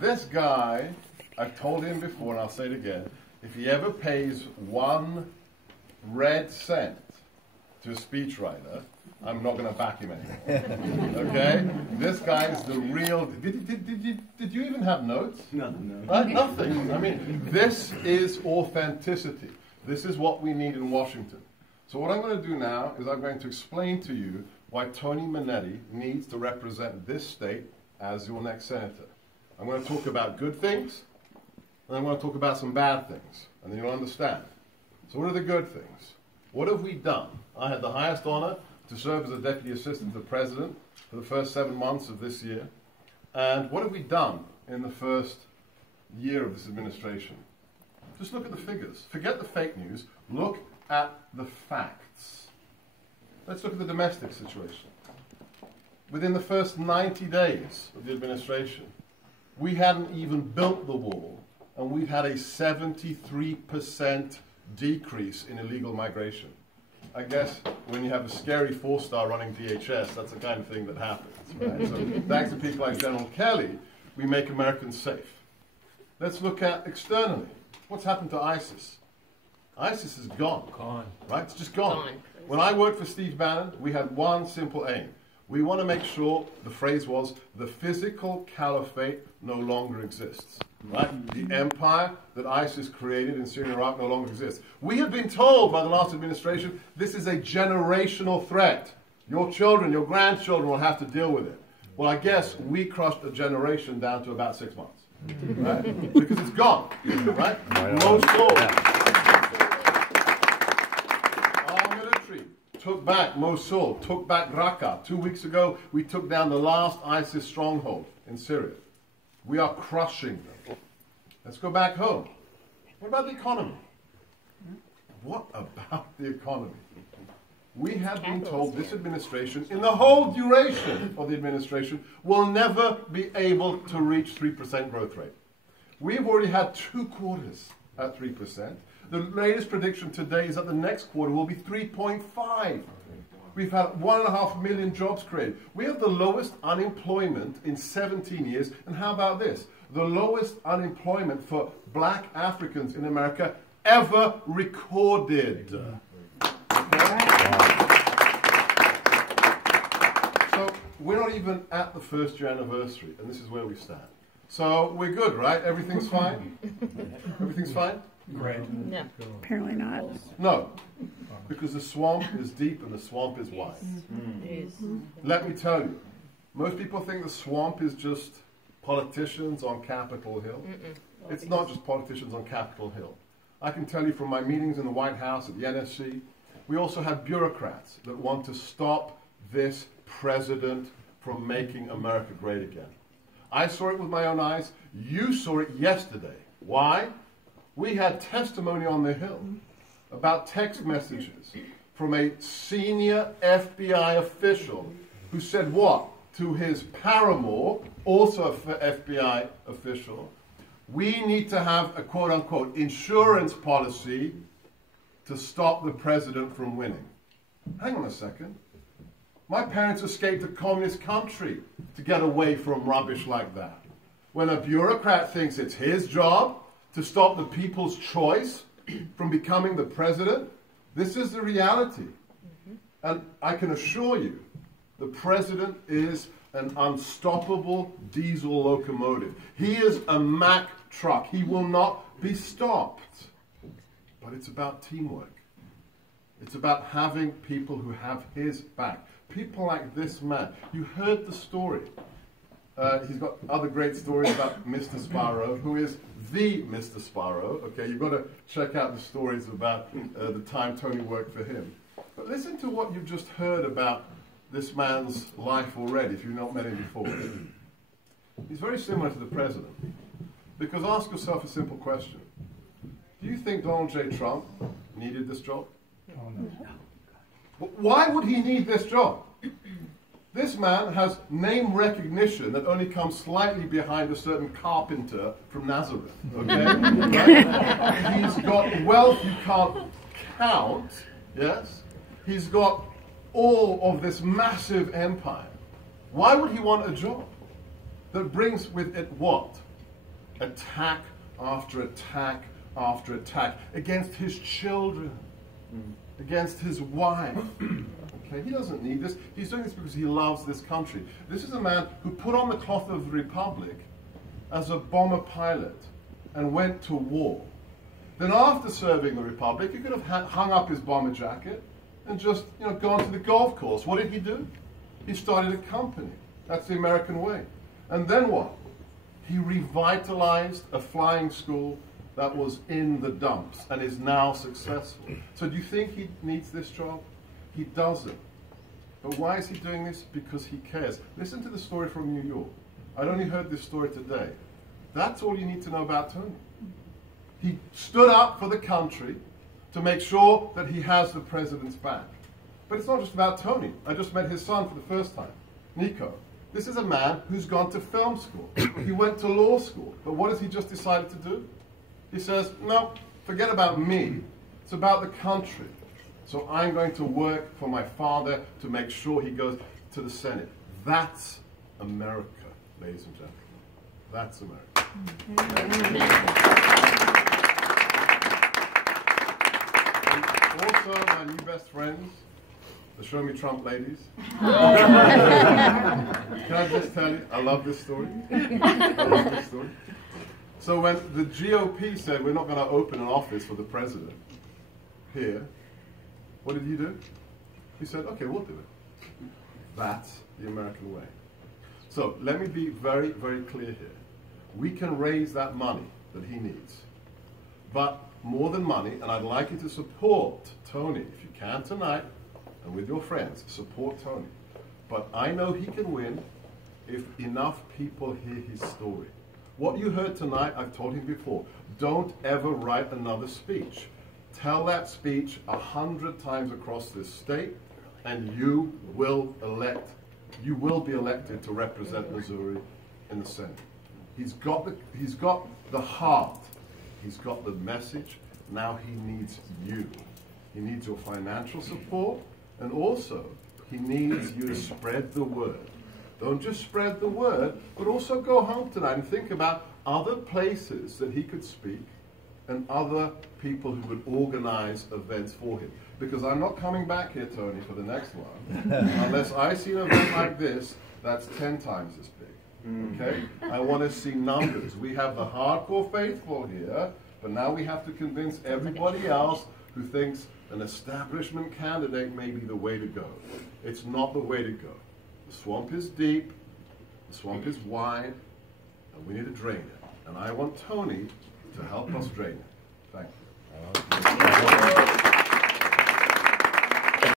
This guy, I've told him before and I'll say it again, if he ever pays 1 red cent to a speechwriter, I'm not going to back him anymore. Okay? This guy is the real... Did you even have notes? No. Nothing. I mean, this is authenticity. This is what we need in Washington. So what I'm going to do now is I'm going to explain to you why Tony Monetti needs to represent this state as your next senator. I'm going to talk about good things, and I'm going to talk about some bad things, and then you'll understand. So what are the good things? What have we done? I had the highest honor to serve as a Deputy Assistant to the President for the first 7 months of this year. And what have we done in the first year of this administration? Just look at the figures. Forget the fake news. Look at the facts. Let's look at the domestic situation. Within the first 90 days of the administration, we hadn't even built the wall, and we've had a 73% decrease in illegal migration. I guess when you have a scary 4-star running DHS, that's the kind of thing that happens. Right? So thanks to people like General Kelly, we make Americans safe. Let's look at externally. What's happened to ISIS? ISIS is gone. Right? It's just gone. When I worked for Steve Bannon, we had one simple aim. We want to make sure, the phrase was, the physical caliphate no longer exists. Right? The empire that ISIS created in Syria and Iraq no longer exists. We have been told by the last administration, this is a generational threat. Your children, your grandchildren will have to deal with it. Well, I guess we crushed a generation down to about 6 months. Right? Because it's gone. Right? Mosul. Our military took back Mosul, took back Raqqa. 2 weeks ago, we took down the last ISIS stronghold in Syria. We are crushing them. Let's go back home. What about the economy? What about the economy? We have been told this administration, in the whole duration of the administration, will never be able to reach 3% growth rate. We've already had 2 quarters at 3%. The latest prediction today is that the next quarter will be 3.5. We've had 1.5 million jobs created. We have the lowest unemployment in 17 years. And how about this? The lowest unemployment for black Africans in America ever recorded. So we're not even at the 1st year anniversary, and this is where we stand. So we're good, right? Everything's fine? Everything's fine? Great. No. Apparently not. No, because the swamp is deep and the swamp is wide. Let me tell you, most people think the swamp is just politicians on Capitol Hill. It's not just politicians on Capitol Hill. I can tell you from my meetings in the White House, at the NSC, we also have bureaucrats that want to stop this president from making America great again. I saw it with my own eyes. You saw it yesterday. Why? We had testimony on the Hill about text messages from a senior FBI official who said what? To his paramour, also an FBI official, we need to have a quote-unquote insurance policy to stop the president from winning. Hang on a second. My parents escaped a communist country to get away from rubbish like that. When a bureaucrat thinks it's his job to stop the people's choice from becoming the president, this is the reality. And I can assure you, the president is an unstoppable diesel locomotive. He is a Mack truck. He will not be stopped. But it's about teamwork. It's about having people who have his back. People like this man. You heard the story. He's got other great stories about Mr. Sparrow, who is the Mr. Sparrow. Okay, you've got to check out the stories about the time Tony worked for him. But listen to what you've just heard about this man's life already, if you've not met him before. He's very similar to the president. Because ask yourself a simple question. Do you think Donald J. Trump needed this job? Oh, no. Why would he need this job? This man has name recognition that only comes slightly behind a certain carpenter from Nazareth. Okay? Right? He's got wealth you can't count. Yes? He's got all of this massive empire. Why would he want a job? that brings with it what? Attack after attack after attack against his children, against his wife. Okay, he doesn't need this. He's doing this because he loves this country. This is a man who put on the cloth of the Republic as a bomber pilot and went to war. Then after serving the Republic, he could have hung up his bomber jacket and just, gone to the golf course. What did he do? He started a company. That's the American way. And then what? He revitalized a flying school that was in the dumps and is now successful. So do you think he needs this job? He doesn't. But why is he doing this? Because he cares. Listen to the story from New York. I only heard this story today. That's all you need to know about Tony. He stood up for the country to make sure that he has the president's back. But it's not just about Tony. I just met his son for the first time, Nico. This is a man who's gone to film school. He went to law school. But what has he just decided to do? He says, no, forget about me. It's about the country. So I'm going to work for my father to make sure he goes to the Senate. That's America, ladies and gentlemen. That's America. Also, my new best friends, the Show Me Trump ladies. Can I just tell you, I love this story. I love this story. So when the GOP said we're not going to open an office for the president here, what did he do? He said, okay, we'll do it. That's the American way. So let me be very, very clear here. We can raise that money that he needs. But more than money, and I'd like you to support Tony, if you can tonight, and with your friends, support Tony. But I know he can win if enough people hear his story. What you heard tonight, I've told him before, don't ever write another speech. Tell that speech 100 times across this state, and you will be elected to represent Missouri in the Senate. He's got the heart. He's got the message. Now he needs you. He needs your financial support, and also he needs you to spread the word. Don't just spread the word, but also go home tonight and think about other places that he could speak and other people who would organize events for him. Because I'm not coming back here, Tony, for the next one, unless I see an event like this that's 10 times as big. Okay? I want to see numbers. We have the hardcore faithful here, but now we have to convince everybody else who thinks an establishment candidate may be the way to go. It's not the way to go. The swamp is deep, the swamp is wide, and we need to drain it. And I want Tony to help us drain it. Thank you.